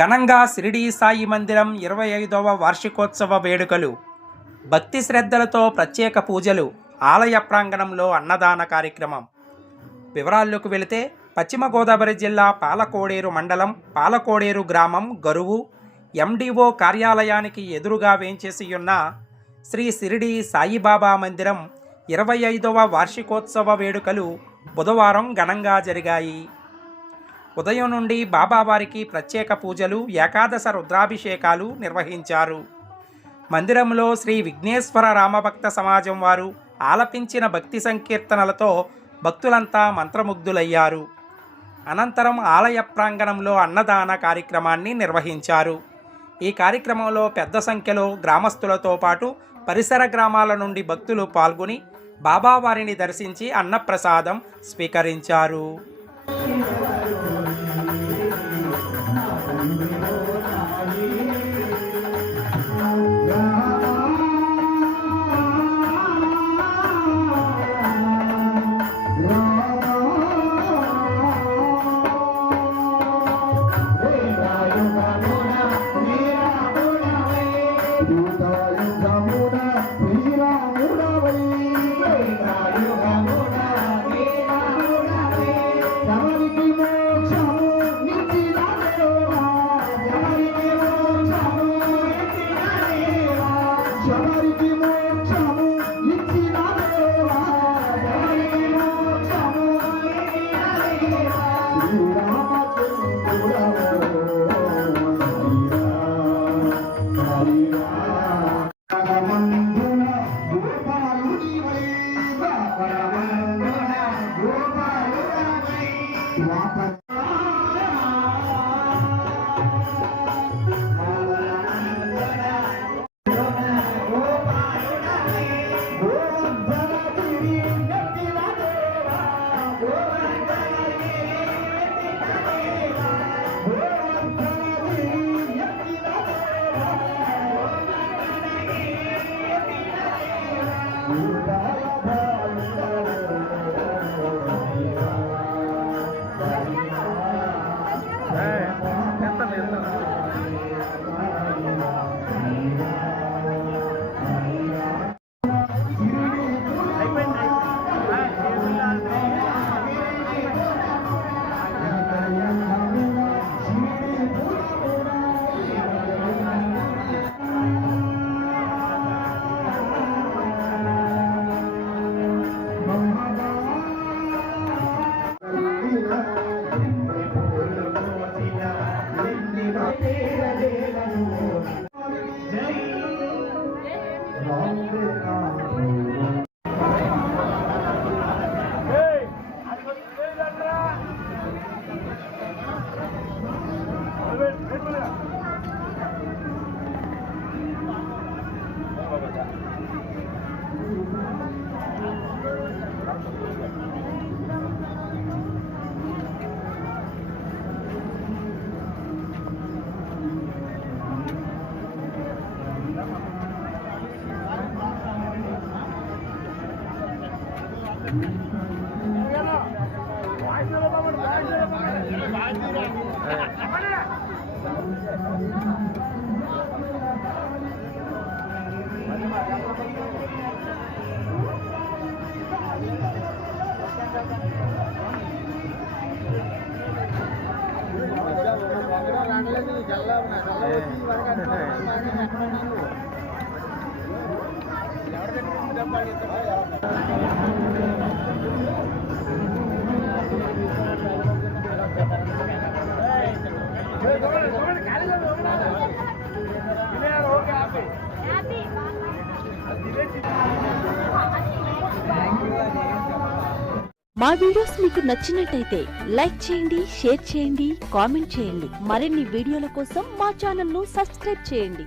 ఘనంగా షిరిడీ సాయి మందిరం 25వ వార్షికోత్సవ వేడుకలు. భక్తి శ్రద్ధలతో ప్రత్యేక పూజలు, ఆలయ ప్రాంగణంలో అన్నదాన కార్యక్రమం. వివరాల్లోకి వెళితే పశ్చిమ గోదావరి జిల్లా పాలకోడేరు మండలం పాలకోడేరు గ్రామం గరువు ఎండిఓ కార్యాలయానికి ఎదురుగా వేంచేసి ఉన్న శ్రీ షిరిడీ సాయిబాబా మందిరం 25వ వార్షికోత్సవ వేడుకలు బుధవారం ఘనంగా జరిగాయి. ఉదయం నుండి బాబావారికి ప్రత్యేక పూజలు, ఏకాదశ రుద్రాభిషేకాలు నిర్వహించారు. మందిరంలో శ్రీ విఘ్నేశ్వర రామభక్త సమాజం వారు ఆలపించిన భక్తి సంకీర్తనలతో భక్తులంతా మంత్రముగ్ధులయ్యారు. అనంతరం ఆలయ ప్రాంగణంలో అన్నదాన కార్యక్రమాన్ని నిర్వహించారు. ఈ కార్యక్రమంలో పెద్ద సంఖ్యలో గ్రామస్తులతో పాటు పరిసర గ్రామాల నుండి భక్తులు పాల్గొని బాబావారిని దర్శించి అన్నప్రసాదం స్వీకరించారు. మా వీడియోస్ మీకు నచ్చినట్టయితే లైక్ చేయండి, షేర్ చేయండి, కామెంట్ చేయండి. మరిన్ని వీడియోల కోసం మా ఛానల్ ను సబ్స్క్రైబ్ చేయండి.